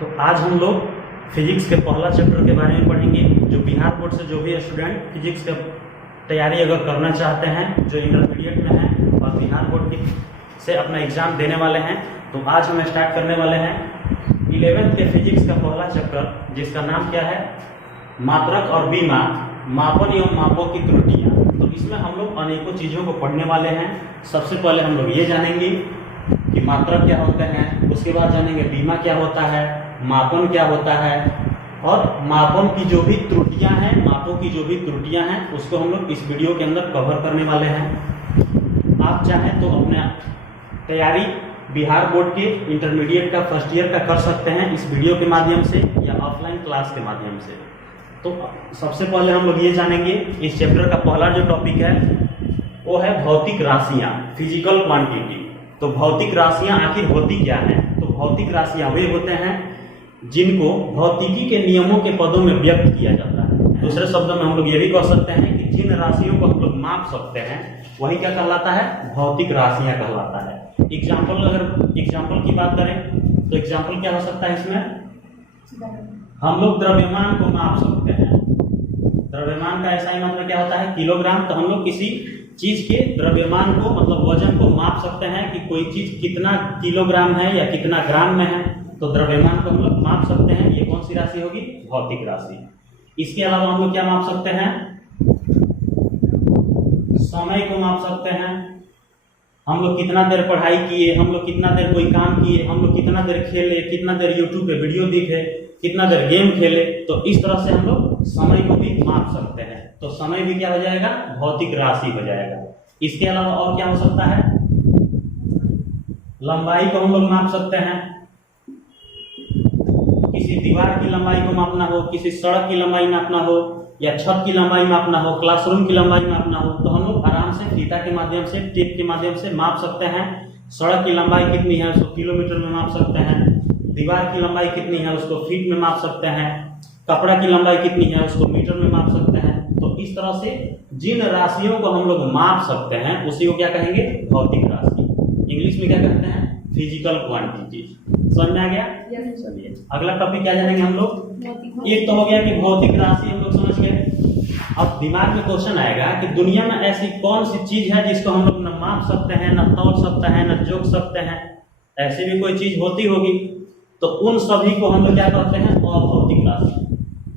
तो आज हम लोग फिजिक्स के पहला चैप्टर के बारे में पढ़ेंगे। जो बिहार बोर्ड से जो भी स्टूडेंट फिजिक्स का तैयारी अगर करना चाहते हैं, जो इंटरमीडिएट में हैं और बिहार बोर्ड की से अपना एग्जाम देने वाले हैं, तो आज हम स्टार्ट करने वाले हैं 11th के फिजिक्स का पहला चैप्टर, जिसका नाम क्या है, मात्रक और विमाप, मापन एवं मापों की त्रुटियां। तो इसमें हम लोग अनेकों चीज़ों को पढ़ने वाले हैं। सबसे पहले हम लोग ये जानेंगे कि मात्रक क्या होता है, उसके बाद जानेंगे बीमा क्या होता है, मापन क्या होता है, और मापन की जो भी त्रुटियां हैं, मापों की जो भी त्रुटियां हैं, उसको हम लोग इस वीडियो के अंदर कवर करने वाले हैं। आप चाहें तो अपने तैयारी बिहार बोर्ड के इंटरमीडिएट का फर्स्ट ईयर का कर सकते हैं इस वीडियो के माध्यम से या ऑफलाइन क्लास के माध्यम से। तो सबसे पहले हम लोग ये जानेंगे, इस चैप्टर का पहला जो टॉपिक है वो है भौतिक राशियां, फिजिकल क्वांटिटी। तो भौतिक राशियां आखिर होती क्या है? तो भौतिक राशियां वे होते हैं जिनको भौतिकी के नियमों के पदों में व्यक्त किया जाता है। दूसरे शब्दों में हम लोग ये भी कह सकते हैं कि जिन राशियों को हम लोग माप सकते हैं वही क्या कहलाता है, भौतिक राशियां कहलाता है। अगर एग्जाम्पल की बात करें तो एग्जाम्पल क्या हो सकता है इसमें, हम लोग द्रव्यमान को माप सकते हैं। द्रव्यमान का ऐसा ही मतलब क्या होता है, किलोग्राम। तो हम लोग किसी चीज के द्रव्यमान को मतलब वजन को माप सकते हैं कि कोई चीज कितना किलोग्राम है या कितना ग्राम में है, तो द्रव्यमान को हम लोग माप सकते हैं। ये कौन सी राशि होगी, भौतिक राशि। इसके अलावा हम लोग क्या माप सकते हैं, समय को माप सकते हैं। हम लोग कितना देर पढ़ाई किए, हम लोग कितना देर कोई काम किए, हम लोग कितना देर खेले, कितना देर यूट्यूब पे वीडियो देखे, कितना देर गेम खेले, तो इस तरह से हम लोग समय को भी माप सकते हैं। तो समय भी क्या हो जाएगा, भौतिक राशि हो जाएगा। इसके अलावा और क्या हो सकता है, लंबाई को हम लोग माप सकते हैं। किसी दीवार की लंबाई को मापना हो, किसी सड़क की लंबाई मापना हो, या छत की लंबाई मापना हो, क्लासरूम की लंबाई मापना हो, तो हम लोग आराम से फीता के माध्यम से, टेप के माध्यम से माप सकते हैं। सड़क की लंबाई कितनी है उसको किलोमीटर में माप सकते हैं, दीवार की लंबाई कितनी है उसको फीट में माप सकते हैं, कपड़ा की लंबाई कितनी है उसको मीटर में माप सकते हैं। तो इस तरह से जिन राशियों को हम लोग माप सकते हैं उसी को क्या कहेंगे, भौतिक राशि। इंग्लिश में क्या कहते हैं, फिजिकल क्वांटिटी। समझ में आ गया? चलिए अगला टॉपिक क्या जानेंगे हम लोग। एक तो हो गया कि भौतिक राशि हम लोग समझ गए। अब दिमाग में क्वेश्चन आएगा कि दुनिया में ऐसी कौन सी चीज है जिसको हम लोग न माप सकते हैं, न तोल सकते हैं, न जोक सकते हैं। ऐसी भी कोई चीज होती होगी, तो उन सभी को हम लोग क्या कहते हैं, अभौतिक राशि।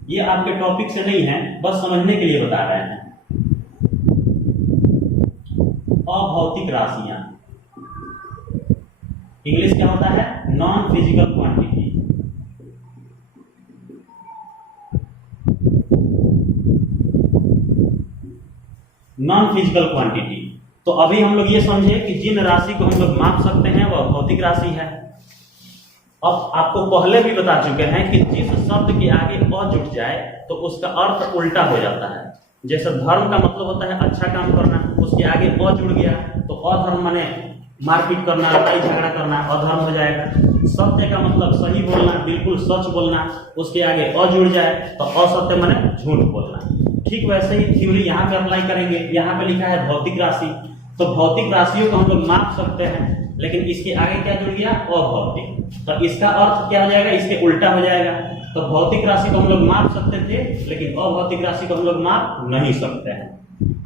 ये आपके टॉपिक से नहीं है, बस समझने के लिए बता रहे हैं। अभौतिक राशियां इंग्लिश क्या होता है, non physical quantity. Non physical quantity. तो अभी हम लोग ये समझे कि जिन राशि को हम लोग माप सकते हैं वह भौतिक राशि है। अब आपको पहले भी बता चुके हैं कि जिस शब्द के आगे अ जुट जाए तो उसका अर्थ उल्टा हो जाता है। जैसे धर्म का मतलब होता है अच्छा काम करना, उसके आगे अ जुड़ गया तो अधर्म माने मारपीट करना, लड़ाई झगड़ा करना, अधर्म हो जाएगा। सत्य का मतलब सही बोलना, बिल्कुल सच बोलना, उसके आगे अ जुड़ जाए तो असत्य माने झूठ बोलना। ठीक वैसे ही थ्योरी यहाँ पे अप्लाई करेंगे। यहाँ पे लिखा है भौतिक राशि, तो भौतिक राशियों को हम लोग माप सकते हैं, लेकिन इसके आगे क्या जुड़ गया, अभौतिक। तो इसका अर्थ क्या हो जाएगा, इसके उल्टा हो जाएगा। तो भौतिक राशि को हम लोग माप सकते थे, लेकिन अभौतिक राशि को हम लोग माप नहीं सकते हैं।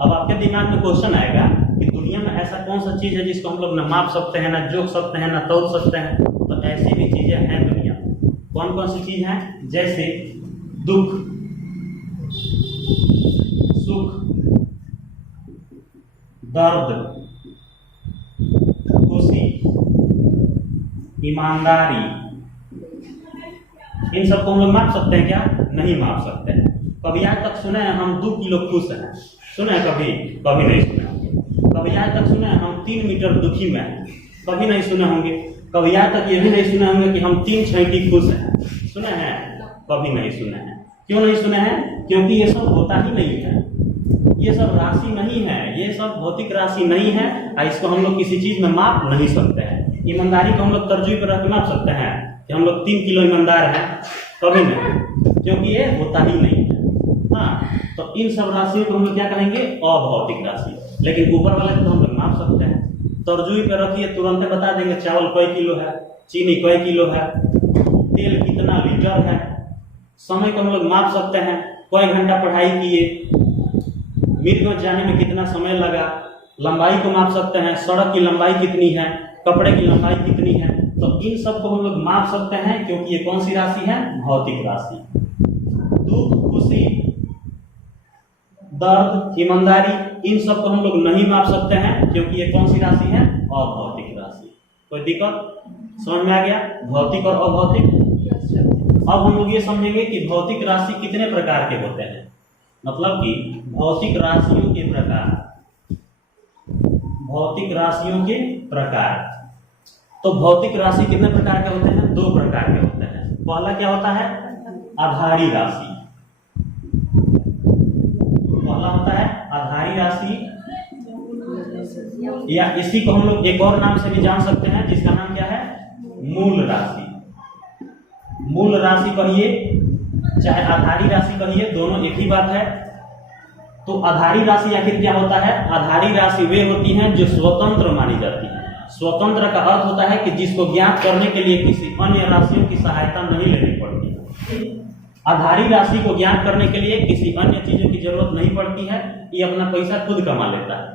अब आपके दिमाग में क्वेश्चन आएगा कि दुनिया में ऐसा कौन सा चीज है जिसको हम लोग न माप सकते हैं, न जोक सकते हैं, न तोल सकते हैं। तो ऐसी भी चीजें हैं दुनिया में। कौन कौन सी चीज हैं, जैसे दुख, सुख, दर्द, खुशी, ईमानदारी, इन सबको हम लोग माप सकते हैं क्या, नहीं माप सकते हैं। कभी आज तक सुने हैं हम 2 किलो खुश हैं, सुने कभी नहीं सुने होंगे। कभी आज तक सुने हैं हम 3 मीटर दुखी में हैं, कभी नहीं सुने होंगे। कभी आज तक ये भी नहीं सुने होंगे कि हम 3 छैटी खुश हैं, सुने हैं, कभी नहीं सुने हैं। क्यों नहीं सुने हैं, क्योंकि ये सब होता ही नहीं है। ये सब राशि नहीं है, ये सब भौतिक राशि नहीं है, और इसको हम लोग किसी चीज में माप नहीं सकते हैं। ईमानदारी को हम लोग तर्जुई पर रख के माप सकते हैं कि हम लोग 3 किलो ईमानदार हैं, कभी नहीं, क्योंकि ये होता ही नहीं है। हाँ, तो इन सब राशियों को हम लोग क्या कहेंगे, अभौतिक राशि। लेकिन ऊपर वाले को हम लोग माप सकते हैं। तर्जुई पर रखिए, तुरंत बता देंगे चावल कई किलो है, चीनी कई किलो है, तेल कितना लीटर है, समय को हम लोग माप सकते हैं, कई घंटा पढ़ाई किए, मीरगंज जाने में कितना समय लगा, लंबाई को माप सकते हैं, सड़क की लंबाई कितनी है, कपड़े की लंबाई कितनी है। तो इन सब को हम लोग माप सकते हैं क्योंकि ये कौन सी राशि है, भौतिक राशि। दुख, खुशी, दर्द, ईमानदारी, इन सब को हम लोग नहीं माप सकते हैं क्योंकि ये कौन सी राशि है, अभौतिक राशि। कोई दिक्कत समझ में आ गया, भौतिक और अभौतिक। अब हम लोग ये समझेंगे कि भौतिक राशि कितने प्रकार के होते हैं, मतलब कि भौतिक राशियों के प्रकार। भौतिक राशियों के प्रकार, तो भौतिक राशि कितने प्रकार के होते हैं, 2 प्रकार के होते हैं। पहला क्या होता है, आधारी राशि। पहला होता है आधारी राशि, या इसी को हम लोग एक और नाम से भी जान सकते हैं जिसका नाम क्या है, मूल राशि। मूल राशि कहिए चाहे आधारी राशि कहिए, दोनों एक ही बात है। तो आधारी राशि आखिर क्या होता है, आधारी राशि वे होती हैं जो स्वतंत्र मानी जाती है। स्वतंत्र का अर्थ होता है कि जिसको ज्ञात करने के लिए किसी अन्य राशियों की सहायता नहीं लेनी पड़ती है। आधारी राशि को ज्ञात करने के लिए किसी अन्य चीजों की जरूरत नहीं पड़ती है, ये अपना पैसा खुद कमा लेता है।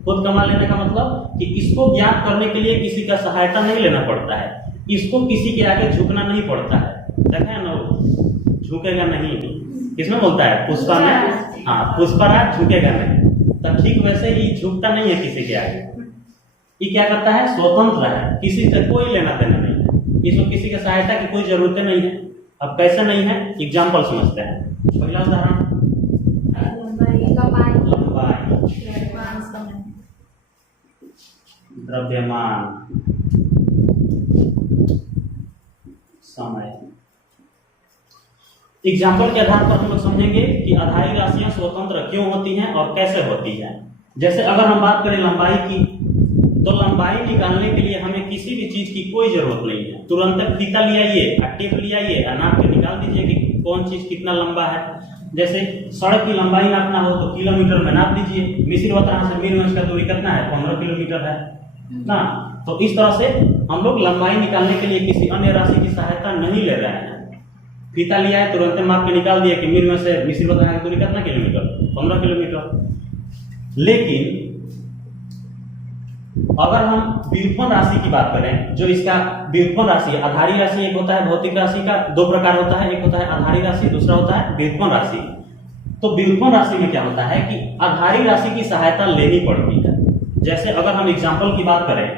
खुद कमा लेने का मतलब कि इसको ज्ञात करने के लिए किसी का सहायता नहीं लेना पड़ता है, इसको किसी के आगे झुकना नहीं पड़ता है। देखें ना, झुकेगा नहीं, किसमें बोलता है, पुष्पा में। हाँ, पुष्पराज झुकेगा नहीं, तो ठीक वैसे ही झुकता नहीं है किसी के आगे। ये क्या करता है, स्वतंत्र है, किसी से कोई लेना देना नहीं है, इसको किसी की सहायता की कोई जरूरत नहीं है। अब कैसे नहीं है, एग्जाम्पल समझते हैं। पहला उदाहरण, द्रव्यमान, समय। एग्जाम्पल के आधार पर हम लोग समझेंगे कि आधारी राशियां स्वतंत्र क्यों होती हैं और कैसे होती हैं। जैसे अगर हम बात करें लंबाई की, तो लंबाई निकालने के लिए हमें किसी भी चीज की कोई जरूरत नहीं है। तुरंत फीता ले आइए, टेप ले आइए, नाप के निकाल दीजिए कि कौन चीज कितना लंबा है। जैसे सड़क की लंबाई नापना हो तो किलोमीटर में नाप दीजिए। मिसिरवतरा से मीरगंज का दूरी कितना है, 15 किलोमीटर है ना। तो इस तरह से हम लोग लंबाई निकालने के लिए किसी अन्य राशि की सहायता नहीं ले रहे हैं। फीता लिया है, तुरंत माप के निकाल दिया कि मीरगंज से मिसिरवतरा की दूरी कितना किलोमीटर, 15 किलोमीटर। लेकिन अगर हम व्युत्पन्न राशि की बात करें, जो इसका व्युत्पन्न राशि है, आधारी राशि एक होता है, भौतिक राशि का 2 प्रकार होता है, एक होता है आधारी राशि, दूसरा होता है व्युत्पन्न राशि। तो व्युत्पन्न राशि में क्या होता है कि आधारी राशि की सहायता लेनी पड़ती है। जैसे अगर हम एग्जाम्पल की बात करें,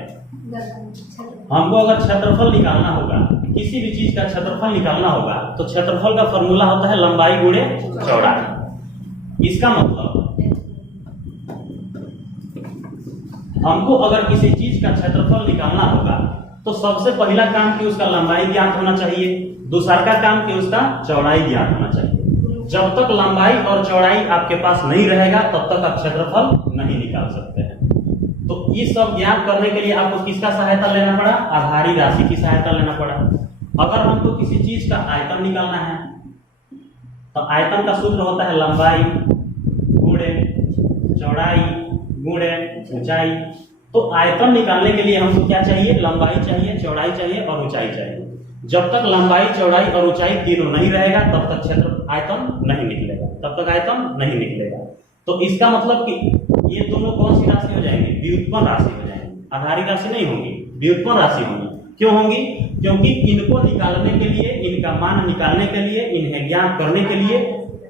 हमको अगर क्षेत्रफल निकालना होगा, किसी भी चीज का क्षेत्रफल निकालना होगा, तो क्षेत्रफल का फॉर्मूला होता है लंबाई गुणे चौड़ाई। इसका मतलब हमको अगर किसी चीज का क्षेत्रफल निकालना होगा तो सबसे पहला काम कि उसका लंबाई ज्ञात होना चाहिए, दूसरा का काम कि उसका चौड़ाई ज्ञात होना चाहिए। जब तक लंबाई और चौड़ाई आपके पास नहीं रहेगा तब तक आप क्षेत्रफल नहीं निकाल सकते हैं। तो ये सब ज्ञात करने के लिए आपको किसका सहायता लेना पड़ा, आधारी राशि की सहायता लेना पड़ा। अगर हमको किसी चीज का आयतन निकालना है तो आयतन का सूत्र होता है लंबाई गुणे चौड़ाई गुणे ऊंचाई। तो आयतन निकालने के लिए हमको क्या चाहिए, लंबाई चाहिए, चौड़ाई चाहिए और ऊंचाई चाहिए। जब तक लंबाई चौड़ाई और ऊंचाई तीनों नहीं रहेगा तब तक क्षेत्र आयतन नहीं निकलेगा, तब तक आयतन नहीं निकलेगा। तो इसका मतलब कि ये दोनों कौन सी राशि हो जाएंगी, व्युत्पन्न राशि हो जाएंगी, आधारी राशि नहीं होंगी, व्युत्पन्न राशि होंगी। क्यों होंगी, क्योंकि इनको निकालने के लिए, इनका मान निकालने के लिए, इन्हें ज्ञात करने के लिए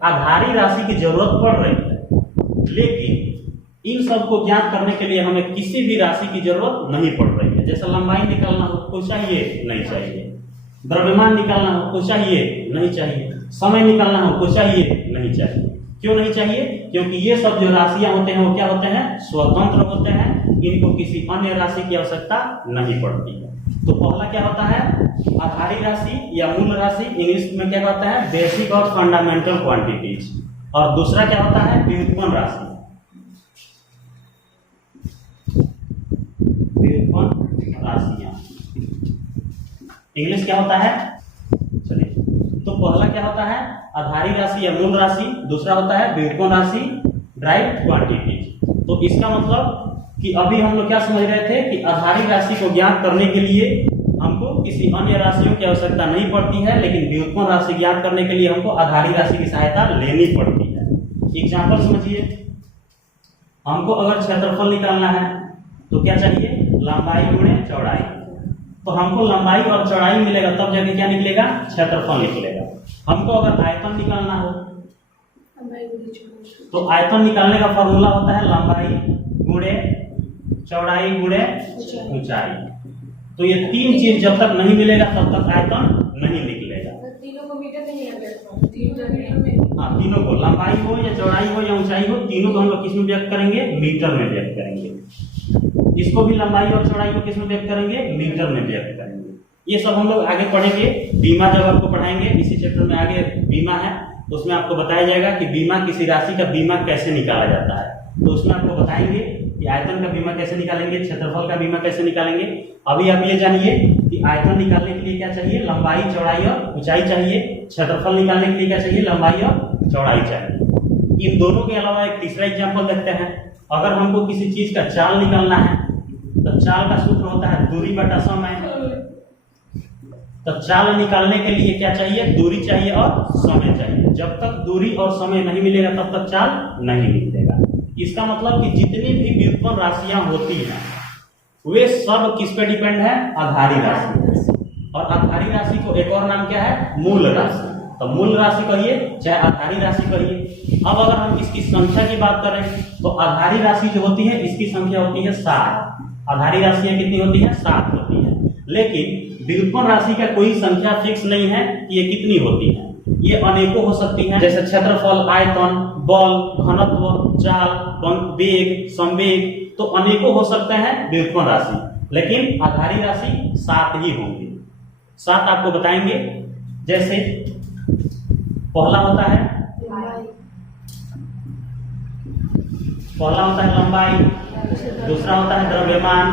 आधारी राशि की जरूरत पड़ रही है। लेकिन इन सब को ज्ञात करने के लिए हमें किसी भी राशि की जरूरत नहीं पड़ रही है। जैसे लंबाई निकालना हो तो चाहिए नहीं चाहिए, द्रव्यमान निकालना हो तो चाहिए नहीं चाहिए, समय निकालना हो तो चाहिए नहीं चाहिए। क्यों नहीं चाहिए, क्योंकि ये सब जो राशियां होते हैं वो क्या होते हैं, स्वतंत्र होते हैं, इनको किसी अन्य राशि की आवश्यकता नहीं पड़ती है। तो पहला क्या होता है, आधारी राशि या मूल राशि, इंग्लिश में क्या होता है, बेसिक और फंडामेंटल क्वांटिटीज। और दूसरा क्या होता है, व्युत्पन्न राशि। व्युत्पन्न राशियां इंग्लिश क्या होता है, चलिए। तो पहला क्या होता है, आधारी राशि या मूल राशि, दूसरा होता है व्युत्पन्न राशि, ड्राइव्ड क्वांटिटीज। तो इसका मतलब कि अभी हम लोग क्या समझ रहे थे कि आधारी राशि को ज्ञात करने के लिए हमको किसी अन्य राशियों की आवश्यकता नहीं पड़ती है, लेकिन व्युत्पन्न राशि ज्ञात करने के लिए हमको आधारी राशि की सहायता लेनी पड़ती है। एग्जाम्पल समझिए, हमको अगर क्षेत्रफल निकालना है तो क्या चाहिए, लंबाई गुणे चौड़ाई। तो हमको लंबाई और चौड़ाई मिलेगा तब जाके क्या निकलेगा, क्षेत्रफल निकलेगा। हमको अगर आयतन निकालना हो तो आयतन निकालने का फॉर्मूला होता है लंबाई गुणे चौड़ाई गुणे ऊंचाई। तो ये तीन चीज जब तक नहीं मिलेगा तब तक आयतन नहीं निकलेगा। तीनों को मीटर में नहीं हाँ, तीनों को, लंबाई हो या चौड़ाई हो या ऊंचाई हो, तीनों को हम लोग किस में व्यक्त करेंगे, मीटर में व्यक्त करेंगे। इसको भी लंबाई और चौड़ाई को किस में व्यक्त करेंगे, मीटर में व्यक्त करेंगे। ये सब हम लोग आगे पढ़ेंगे। बीमा जब आपको पढ़ाएंगे, इसी चैप्टर में आगे बीमा है, उसमें आपको बताया जाएगा कि बीमा, किसी राशि का बीमा कैसे निकाला जाता है। तो उसमें आपको बताएंगे कि आयतन का बीमा कैसे निकालेंगे, क्षेत्रफल का बीमा कैसे निकालेंगे। अभी आप ये जानिए कि आयतन निकालने के लिए क्या चाहिए, लंबाई चौड़ाई और ऊंचाई चाहिए। क्षेत्रफल निकालने के लिए क्या चाहिए, लंबाई और चौड़ाई चाहिए। इन दोनों के अलावा एक तीसरा एग्जाम्पल देखते हैं। अगर हमको किसी चीज का चाल निकालना है तो चाल का सूत्र होता है दूरी बटा समय। तो चाल निकालने के लिए क्या चाहिए, दूरी चाहिए और समय चाहिए। जब तक दूरी और समय नहीं मिलेगा तब तक चाल नहीं निकलेगा। इसका मतलब कि जितनी भी व्युत्पन्न राशियां होती हैं वे सब किस पे डिपेंड है, आधारी राशि। और आधारी राशि को एक और नाम क्या है, मूल राशि। तो मूल राशि कहिए चाहे आधारी राशि कहिए। अब अगर हम इसकी संख्या की बात करें तो आधारी राशि जो होती है इसकी संख्या होती है 7। आधारी राशियां कितनी होती है, 7 होती है। लेकिन व्युत्पन्न राशि का कोई संख्या फिक्स नहीं है कि ये कितनी होती है, ये अनेकों हो सकती हैं। जैसे क्षेत्रफल, आयतन, बल, घनत्व, चाल, वेग, संवेग, तो अनेकों हो सकते हैं व्युत्पन्न राशि। लेकिन आधारी राशि 7 ही होंगी। 7 आपको बताएंगे। जैसे पहला होता है लंबाई, दूसरा होता है द्रव्यमान,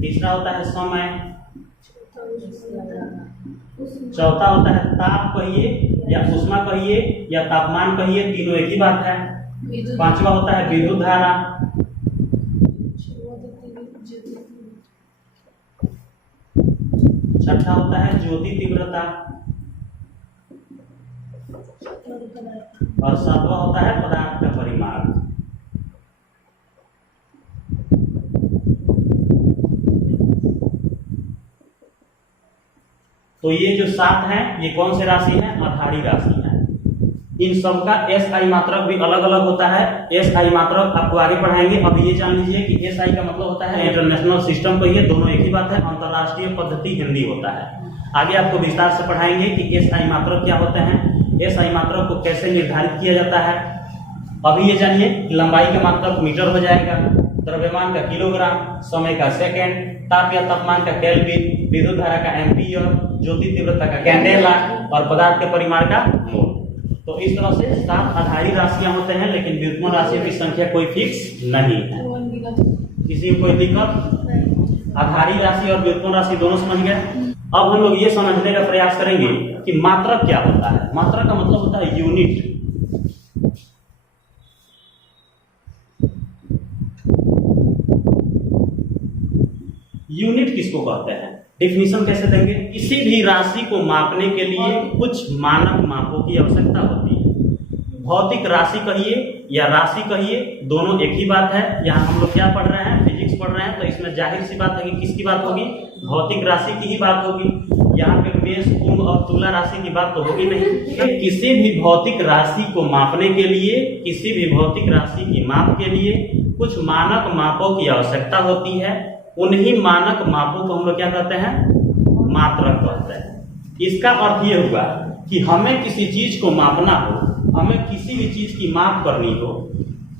तीसरा होता है समय, चौथा होता है ताप कहिए या ऊष्मा कहिए या तापमान कहिए, तीनों एक ही बात है। पांचवा होता है विद्युत धारा, छठा होता है ज्योति तीव्रता और सातवां होता है पदार्थ का परिमाण। तो ये जो 7 है ये कौन से राशि है, आधारी राशि है। इन सब का SI मात्रक भी अलग अलग होता है। SI मात्रक आपको आगे पढ़ाएंगे। अब ये जान लीजिए कि SI का मतलब होता है इंटरनेशनल सिस्टम को, ये दोनों एक ही बात है। अंतरराष्ट्रीय पद्धति हिंदी होता है। आगे आपको विस्तार से पढ़ाएंगे कि SI मात्रक क्या होते हैं, SI मात्रक को कैसे निर्धारित किया जाता है। अभी ये जानिए लंबाई का मात्रक मीटर हो जाएगा, द्रव्यमान का किलोग्राम, समय का सेकेंड, ताप या तापमान का केल्विन, विद्युत धारा का एम्पीयर, ज्योति तीव्रता का कैंडेला और पदार्थ के परिमाण का मोल। तो इस तरह से 7 आधारी राशियां होते हैं, लेकिन व्युत्पन्न राशियों की संख्या कोई फिक्स नहीं है। किसी को कोई दिक्कत? आधारी राशि और व्युत्पन्न राशि दोनों समझ गए। अब हम लोग ये समझने का प्रयास करेंगे कि मात्रक क्या होता है। मात्रक का मतलब होता है यूनिट। यूनिट किसको कहते हैं, डिफिनीशन कैसे देंगे। किसी भी राशि को मापने के लिए कुछ मानक मापों की आवश्यकता होती है। भौतिक राशि कहिए या राशि कहिए, दोनों एक ही बात है। यहाँ हम लोग क्या पढ़ रहे हैं, फिजिक्स पढ़ रहे हैं, तो इसमें जाहिर सी बात है कि किसकी बात होगी, भौतिक राशि की ही बात होगी। यहाँ पे मेष, कुंभ और तुला राशि की बात तो होगी नहीं। किसी भी भौतिक राशि को मापने के लिए, किसी भी भौतिक राशि की माप के लिए कुछ मानक मापों की आवश्यकता होती है। उन्हीं मानक मापों को हम लोग क्या कहते हैं, मात्रक कहते हैं। इसका अर्थ ये हुआ कि हमें किसी चीज को मापना हो, हमें किसी भी चीज की माप करनी हो,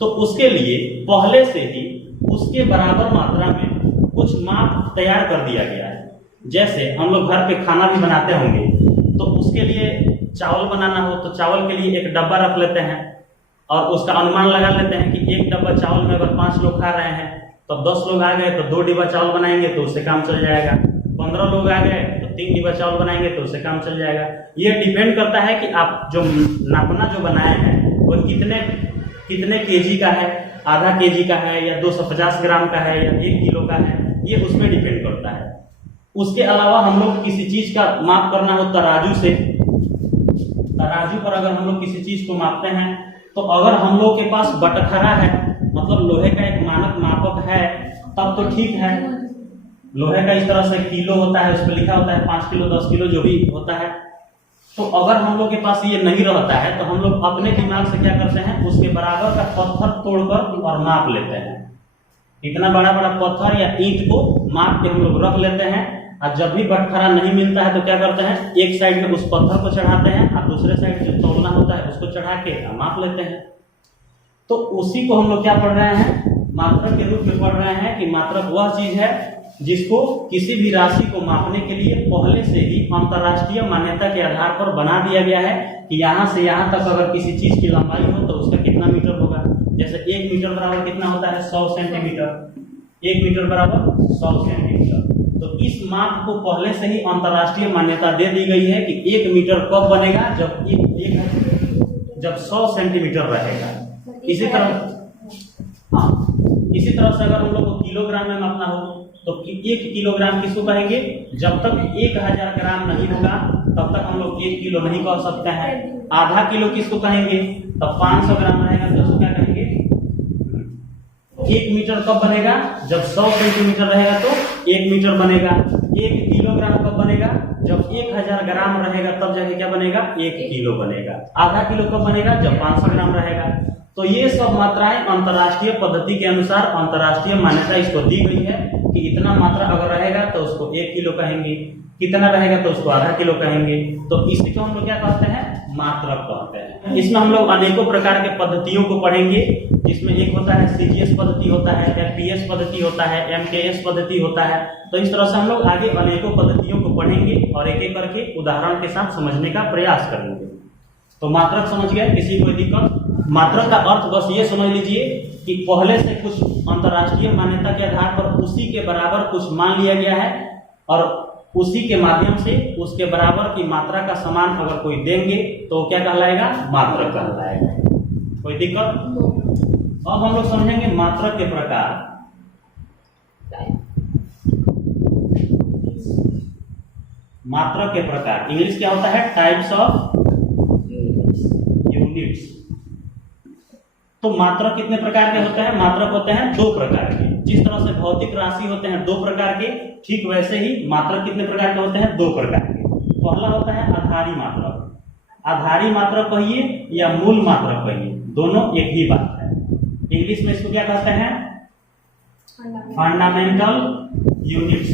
तो उसके लिए पहले से ही उसके बराबर मात्रा में कुछ माप तैयार कर दिया गया है। जैसे हम लोग घर पे खाना भी बनाते होंगे, तो उसके लिए चावल बनाना हो तो चावल के लिए एक डब्बा रख लेते हैं और उसका अनुमान लगा लेते हैं कि एक डब्बा चावल में अगर 5 लोग खा रहे हैं तो 10 लोग आ गए तो 2 डिब्बा चावल बनाएंगे तो उससे काम चल जाएगा। 15 लोग आ गए तो 3 डिब्बा चावल बनाएंगे तो उससे काम चल जाएगा। ये डिपेंड करता है कि आप जो नापना जो बनाए हैं वो कितने केजी का है, आधा केजी का है या 250 ग्राम का है या 1 किलो का है, ये उसमें डिपेंड करता है। उसके अलावा हम लोग किसी चीज का माप करना हो तराजू से, तराजू पर अगर हम लोग किसी चीज को मापते हैं तो अगर हम लोग के पास बटखरा है, मतलब लोहे का एक मानक मापक है, तब तो ठीक है। लोहे का इस तरह से किलो होता है, उस पर लिखा होता है 5 किलो 10 किलो जो भी होता है। तो अगर हम लोग के पास ये नहीं रहता है तो हम लोग अपने दिमाग से क्या करते हैं, उसके बराबर का पत्थर तोड़कर और माप लेते हैं। इतना बड़ा बड़ा पत्थर या ईंट को माप के हम लोग रख लेते हैं, और जब भी बटखरा नहीं मिलता है तो क्या करते हैं, एक साइड में उस पत्थर को चढ़ाते हैं और दूसरे साइड जो तोड़ना होता है उसको चढ़ा के माप लेते हैं। तो उसी को हम लोग क्या पढ़ रहे हैं, मात्रक के रूप में पढ़ रहे हैं कि मात्रक वह चीज है जिसको किसी भी राशि को मापने के लिए पहले से ही अंतर्राष्ट्रीय मान्यता के आधार पर बना दिया गया है कि यहाँ से यहाँ तक अगर किसी चीज की लंबाई हो तो उसका कितना मीटर होगा। जैसे 1 मीटर बराबर कितना होता है, 100 सेंटीमीटर। 1 मीटर बराबर 100 सेंटीमीटर। तो इस माप को पहले से ही अंतर्राष्ट्रीय मान्यता दे दी गई है कि 1 मीटर कब बनेगा, जब 100 सेंटीमीटर रहेगा। इसी तरह से अगर हम लोग को किलोग्राम में मापना हो तो 1 किलोग्राम किसको कहेंगे, जब तक 1000 ग्राम नहीं होगा तब तक हम लोग 1 किलो नहीं कह सकते हैं। आधा किलो किसको कहेंगे, तब 500 ग्राम रहेगा तो उसको क्या कहेंगे। 1 मीटर कब बनेगा, जब 100 सेंटीमीटर रहेगा तो 1 मीटर बनेगा। 1 किलोग्राम कब बनेगा, जब 1000 ग्राम रहेगा तब जाके क्या बनेगा, 1 किलो बनेगा। आधा किलो कब बनेगा, जब 500 ग्राम रहेगा। तो ये सब मात्राएं अंतर्राष्ट्रीय पद्धति के अनुसार अंतर्राष्ट्रीय मान्यता इसको दी गई है कि इतना मात्रा अगर रहेगा तो उसको 1 किलो कहेंगे, कितना रहेगा तो उसको आधा किलो कहेंगे। तो इसी को हम लोग क्या कहते हैं, मात्रक कहते हैं। इसमें हम लोग अनेकों प्रकार के पद्धतियों को पढ़ेंगे, जिसमें एक होता है सीजीएस पद्धति होता है, एफपीएस पद्धति होता है, एमकेएस पद्धति होता है। तो इस तरह से हम लोग आगे अनेकों पद्धतियों को पढ़ेंगे और एक एक करके उदाहरण के साथ समझने का प्रयास करेंगे। तो मात्रक समझ गए, किसी कोई दिक्कत। मात्रक का अर्थ बस ये समझ लीजिए कि पहले से कुछ अंतर्राष्ट्रीय मान्यता के आधार पर उसी के बराबर कुछ मान लिया गया है और उसी के माध्यम से उसके बराबर की मात्रा का सामान agar कोई देंगे तो क्या कहलाएगा, मात्रक कहलाएगा। कोई दिक्कत। अब हम लोग समझेंगे मात्रक के प्रकार। मात्रक के प्रकार इंग्लिश क्या होता है, टाइप्स ऑफ यूनिट्स। तो मात्रक कितने प्रकार के होते हैं, मात्रक होते हैं 2 प्रकार के। जिस तरह से भौतिक राशि होते हैं 2 प्रकार के, ठीक वैसे ही मात्रक कितने प्रकार के होते हैं, 2 प्रकार के। पहला होता है आधारी मात्रक। आधारी मात्रक कहिए या मूल मात्रक कहिए, दोनों एक ही बात है। इंग्लिश में इसको क्या कहते हैं, फंडामेंटल यूनिट्स।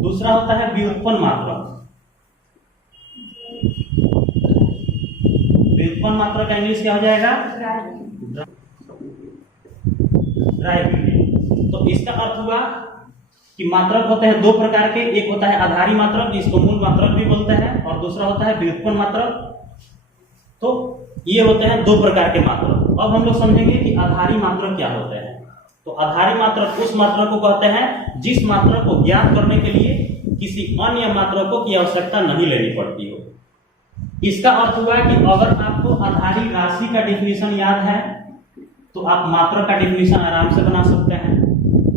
दूसरा होता है व्युत्पन्न मात्रक। व्युत्पन्न मात्रक का इंग्लिश क्या हो जाएगा, ड्राई यूनिट। तो इसका अर्थ हुआ कि मात्रक होते हैं 2 प्रकार के, एक होता है आधारी मात्रक जिसको मूल मात्रक भी बोलते हैं, और दूसरा होता है व्युत्पन्न मात्रक। तो ये होते हैं 2 प्रकार के मात्रक। अब हम लोग समझेंगे कि आधारी मात्रक क्या होते हैं। तो आधारी मात्रक उस मात्रक को कहते हैं जिस मात्रक को ज्ञात करने के लिए किसी अन्य मात्रकों की आवश्यकता नहीं लेनी पड़ती हो। इसका अर्थ हुआ कि अगर आपको आधारी राशि का डेफिनेशन याद है तो आप मात्रक का डेफिनेशन आराम से बना सकते हैं।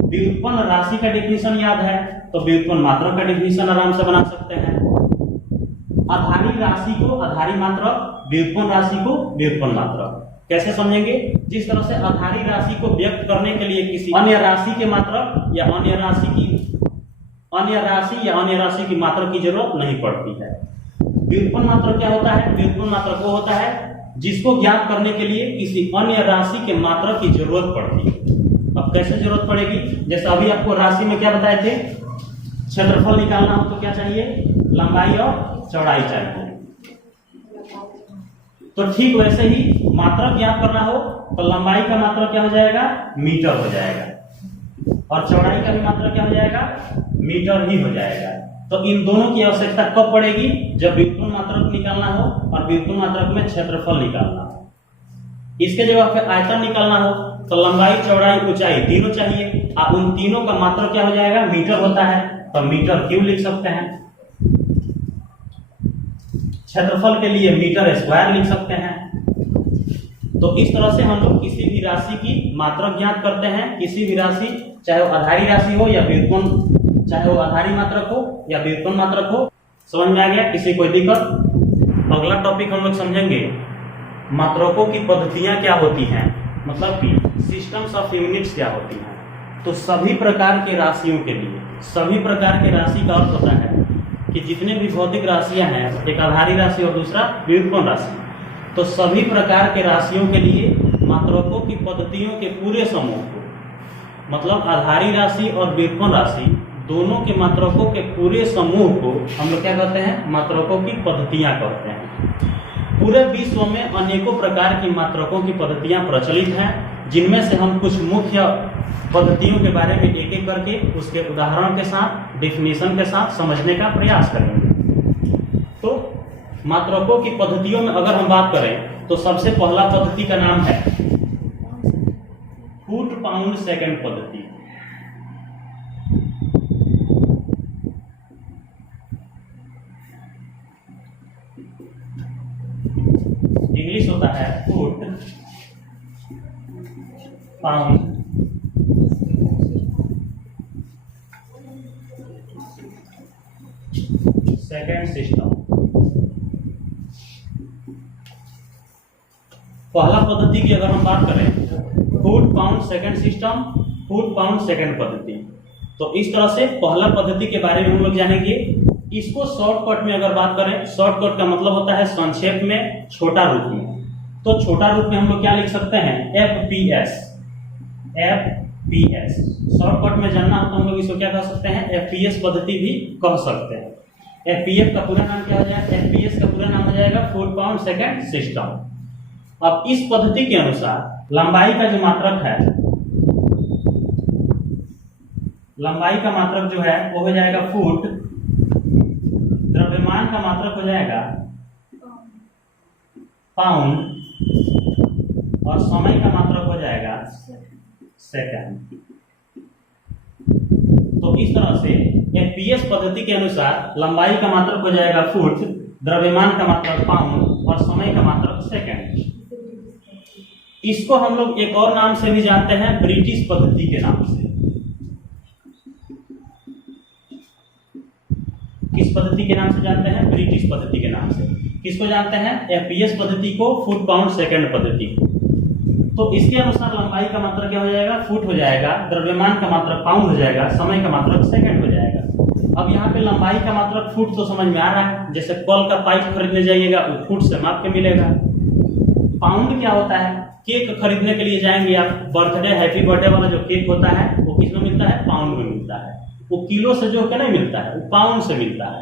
व्युत्पन्न राशि का डेफिनेशन याद है तो व्युत्पन्न मात्रक का डेफिनेशन आराम से बना सकते हैं। आधारी राशि को आधारी मात्रक, व्युत्पन्न राशि को व्युत्पन्न मात्रक। कैसे समझेंगे, जिस तरह से आधारी राशि को व्यक्त करने के लिए किसी अन्य राशि के मात्रक या अन्य राशि की मात्रक की जरूरत नहीं पड़ती है। व्युत्पन्न मात्रक क्या होता है, व्युत्पन्न मात्रक वो होता है जिसको ज्ञात करने के लिए किसी अन्य राशि के मात्रक की जरूरत पड़ती है। अब कैसे जरूरत पड़ेगी, जैसे अभी आपको राशि में क्या बताए थे, क्षेत्रफल निकालना हो तो क्या चाहिए, लंबाई और चौड़ाई चाहिए। तो ठीक वैसे ही मात्रक ज्ञात करना हो तो लंबाई का मात्रक क्या हो जाएगा, मीटर हो जाएगा, और चौड़ाई का भी मात्रक क्या हो जाएगा, मीटर ही हो जाएगा। तो इन दोनों की आवश्यकता कब पड़ेगी, जब व्युत्पन्न मात्रक निकालना हो और व्युत्पन्न मात्रक में क्षेत्रफल निकालना हो। इसके जगह पे आयतन निकालना हो तो लंबाई, चौड़ाई, ऊंचाई तीनों चाहिए, और उन तीनों का मात्रक क्या हो जाएगा, मीटर होता है। तो मीटर क्यूब लिख सकते हैं। क्षेत्रफल के लिए मीटर स्क्वायर लिख सकते हैं। तो इस तरह से हम लोग किसी भी राशि की मात्रक ज्ञात करते हैं किसी भी राशि, चाहे वो आधारी राशि हो या व्युत्पन्न, चाहे वो आधारी मात्रक हो या व्युत्पन्न मात्रक हो। समझ में आ गया? किसी कोई दिक्कत? अगला टॉपिक हम लोग समझेंगे मात्रकों की पद्धतियां क्या होती हैं, मतलब कि सिस्टम्स ऑफ यूनिट्स क्या होती हैं। तो सभी प्रकार के राशियों के लिए, सभी प्रकार के राशि का अर्थ होता है कि जितने भी भौतिक राशियां हैं, एक आधारी राशि और दूसरा व्युत्पन्न राशि, तो सभी प्रकार के राशियों के लिए मात्रकों की पद्धतियों के पूरे समूह को, मतलब आधारी राशि और व्युत्पन्न राशि दोनों के मात्रकों के पूरे समूह को हम लोग क्या कहते हैं? मात्रकों की पद्धतियां कहते हैं। पूरे विश्व में अनेकों प्रकार की मात्रकों की पद्धतियां प्रचलित हैं, जिनमें से हम कुछ मुख्य पद्धतियों के बारे में एक एक करके उसके उदाहरण के साथ, डेफिनेशन के साथ समझने का प्रयास करेंगे। तो मात्रकों की पद्धतियों में अगर हम बात करें तो सबसे पहला पद्धति का नाम है फुट पाउंड सेकंड पद्धति। इंग्लिश होता है फुट पाउंड सेकेंड सिस्टम। पहला पद्धति की अगर हम बात करें, foot pound second system, foot pound second पद्धति, तो इस तरह से पहला पद्धति के बारे में हम लोग जानेंगे। इसको शॉर्टकट में अगर बात करें, शॉर्टकट का मतलब होता है संक्षेप में, छोटा रूप में। तो छोटा रूप में हम लोग क्या लिख सकते हैं? FPS। FPS शॉर्टकट में जानना हो तो हम लोग इसको क्या कह सकते हैं? FPS पद्धति भी कह सकते हैं। FPF का पूरा नाम क्या हो जाएगा? FPS का पूरा नाम हो जाएगा फुट पाउंड सेकेंड सिस्टम। अब इस पद्धति के अनुसार लंबाई का जो मात्रक है, लंबाई का मात्रक जो है वो हो जाएगा फुट, द्रव्यमान का मात्रक हो जाएगा पाउंड और समय का मात्रक हो जाएगा सेकंड। तो इस तरह से FPS पद्धति के अनुसार लंबाई का मात्रक हो जाएगा फुट, द्रव्यमान का मात्रक पाउंड और समय का मात्रक सेकंड। इसको हम लोग एक और नाम से भी जानते हैं, ब्रिटिश पद्धति के नाम से। किस पद्धति के नाम से जानते हैं? ब्रिटिश पद्धति के नाम से। किसको जानते हैं? FPS पद्धति को, फुट पाउंड सेकंड पद्धति को। तो इसके अनुसार लंबाई का मात्रक क्या हो जाएगा? फुट हो जाएगा, द्रव्यमान का मात्रक पाउंड हो जाएगा, समय का मात्रक सेकंड हो जाएगा। अब यहाँ पे लंबाई का मात्रक फुट तो समझ में आ रहा है, जैसे कल का पाइप खरीदने जाइएगा वो फुट से माप के मिलेगा। पाउंड क्या होता है? केक खरीदने के लिए जाएंगे आप, बर्थडे हैप्पी बर्थडे वाला जो केक होता है वो किस में मिलता है? पाउंड में मिलता है। वो किलो से जो नहीं मिलता है, वो पाउंड से मिलता है।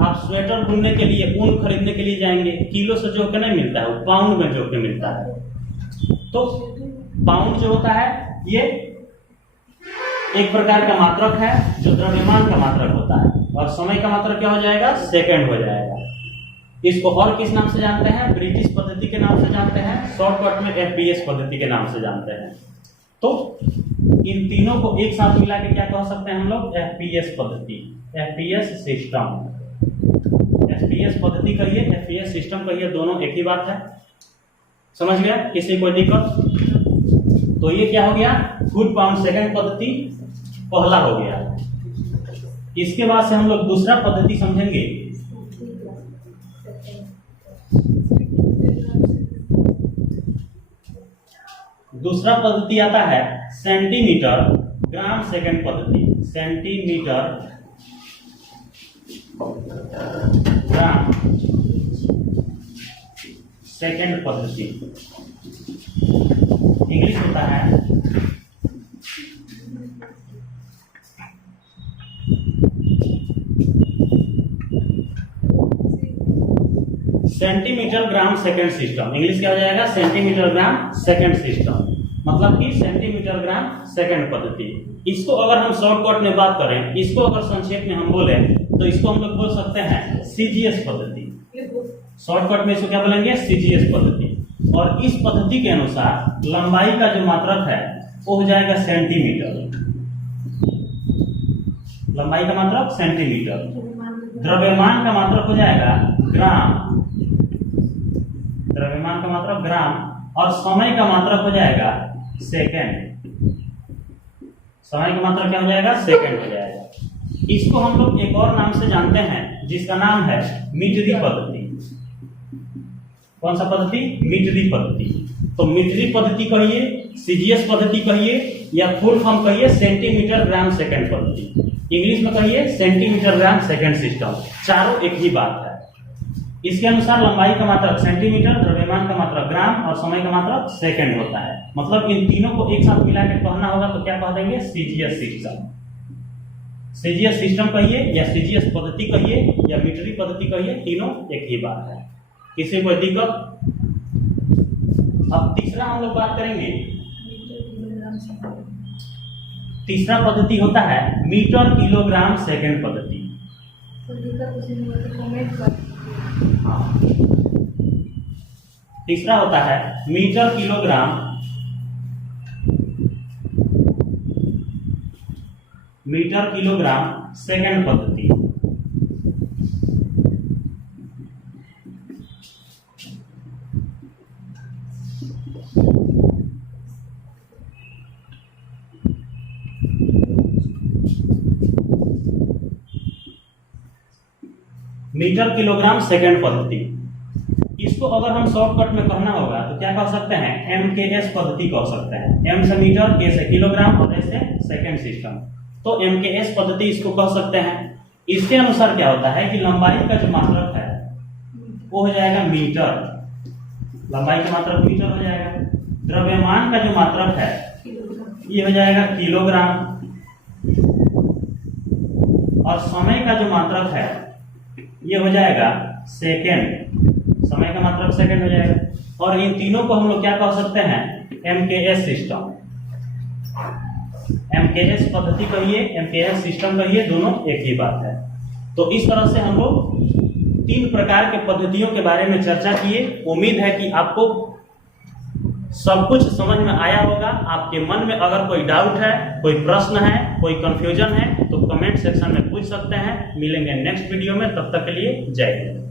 आप स्वेटर बुनने के लिए, ऊन खरीदने के लिए जाएंगे, किलो से जो नहीं मिलता है, वो पाउंड में जो मिलता है। तो पाउंड जो होता है ये एक प्रकार का मात्रक है जो द्रव्यमान का मात्रक होता है, और समय का मात्रक क्या हो जाएगा? सेकंड हो जाएगा। इसको और किस नाम से जानते हैं? ब्रिटिश पद्धति के नाम से जानते हैं, शॉर्टकट में FPS पद्धति के नाम से जानते हैं। तो इन तीनों को एक साथ मिला के क्या कह सकते हैं हम लोग? FPS पद्धति, FPS सिस्टम। FPS पद्धति कहिए, FPS सिस्टम कहिए, दोनों एक ही बात है। समझ गया? किसी कोई दिक्कत? तो ये क्या हो गया? फुट पाउंड सेकंड पद्धति पहला हो गया। इसके बाद से हम लोग दूसरा पद्धति समझेंगे। दूसरा पद्धति आता है सेंटीमीटर ग्राम सेकंड पद्धति। सेंटीमीटर ग्राम सेकंड पद्धति, इंग्लिश होता है centimetre gram second system. English क्या हो जाएगा? सेंटीमीटर ग्राम सेकंड सिस्टम, मतलब कि सेंटीमीटर ग्राम सेकंड पद्धति। इसको अगर हम शॉर्टकट में बात करें, इसको अगर संक्षेप में हम बोले तो इसको हम लोग बोल सकते हैं CGS पद्धति। शॉर्टकट में इसको क्या बोलेंगे? CGS पद्धति। और इस पद्धति के अनुसार लंबाई का जो मात्रक है वो हो जाएगा सेंटीमीटर, लंबाई का मात्रक सेंटीमीटर, द्रव्यमान का मात्रक हो जाएगा ग्राम, द्रव्यमान का मात्रक ग्राम, और समय का मात्रक हो जाएगा सेकेंड। समय का मात्रक क्या हो जाएगा? सेकेंड हो जाएगा। इसको हम लोग एक और नाम से जानते हैं जिसका नाम है मीटरी पद्धति। कौन सा पद्धति? मीटरी पद्धति। तो मीटरी पद्धति कहिए, सीजीएस पद्धति कहिए, या फुल फॉर्म कहिए सेंटीमीटर ग्राम सेकेंड पद्धति। इंग्लिश में कहिए सेंटीमीटर ग्राम सेकेंड सिस्टम। चारों एक ही बात है। इसके अनुसार लंबाई का मात्रक सेंटीमीटर, द्रव्यमान का मात्रक ग्राम और समय का मात्रक सेकेंड होता है। मतलब इन तीनों को एक साथ मिला के कहना होगा तो क्या कह देंगे? CGS system. सीजीएस सिस्टम कहिए या सीजीएस पद्धति कहिए या मीटरी पद्धति कहिए, तीनों एक ही बात है। किसी कोई दिक्कत? अब तीसरा हम लोग बात करेंगे। तीसरा पद्धति होता है मीटर किलोग्राम सेकेंड पद्धति। हाँ, तीसरा होता है मीटर किलोग्राम सेकेंड पद्धति। मीटर किलोग्राम सेकेंड पद्धति, इसको अगर हम शॉर्टकट में कहना होगा तो क्या कह सकते हैं? एमकेएस पद्धति कह सकते हैं। एम से मीटर, के से किलोग्राम और एस से सेकेंड सिस्टम। तो एमकेएस पद्धति इसको कह सकते हैं। इसके अनुसार क्या होता है कि लंबाई का जो मात्रक है वो हो जाएगा मीटर, लंबाई का मात्रक मीटर हो जाएगा। द्रव्यमान का जो मात्रक है ये हो जाएगा किलोग्राम, और समय का जो मात्रक है ये हो जाएगा सेकेंड। समय का मात्रक सेकेंड हो जाएगा। और इन तीनों को हम लोग क्या कह सकते हैं? MKS system. एमकेएस पद्धति कहिए, एमकेएस सिस्टम कहिए, दोनों एक ही बात है। तो इस तरह से हम लोग 3 प्रकार के पद्धतियों के बारे में चर्चा किए। उम्मीद है कि आपको सब कुछ समझ में आया होगा। आपके मन में अगर कोई डाउट है, कोई प्रश्न है, कोई कंफ्यूजन है तो कमेंट सेक्शन में पूछ सकते हैं। मिलेंगे नेक्स्ट वीडियो में, तब तक के लिए जय हिंद।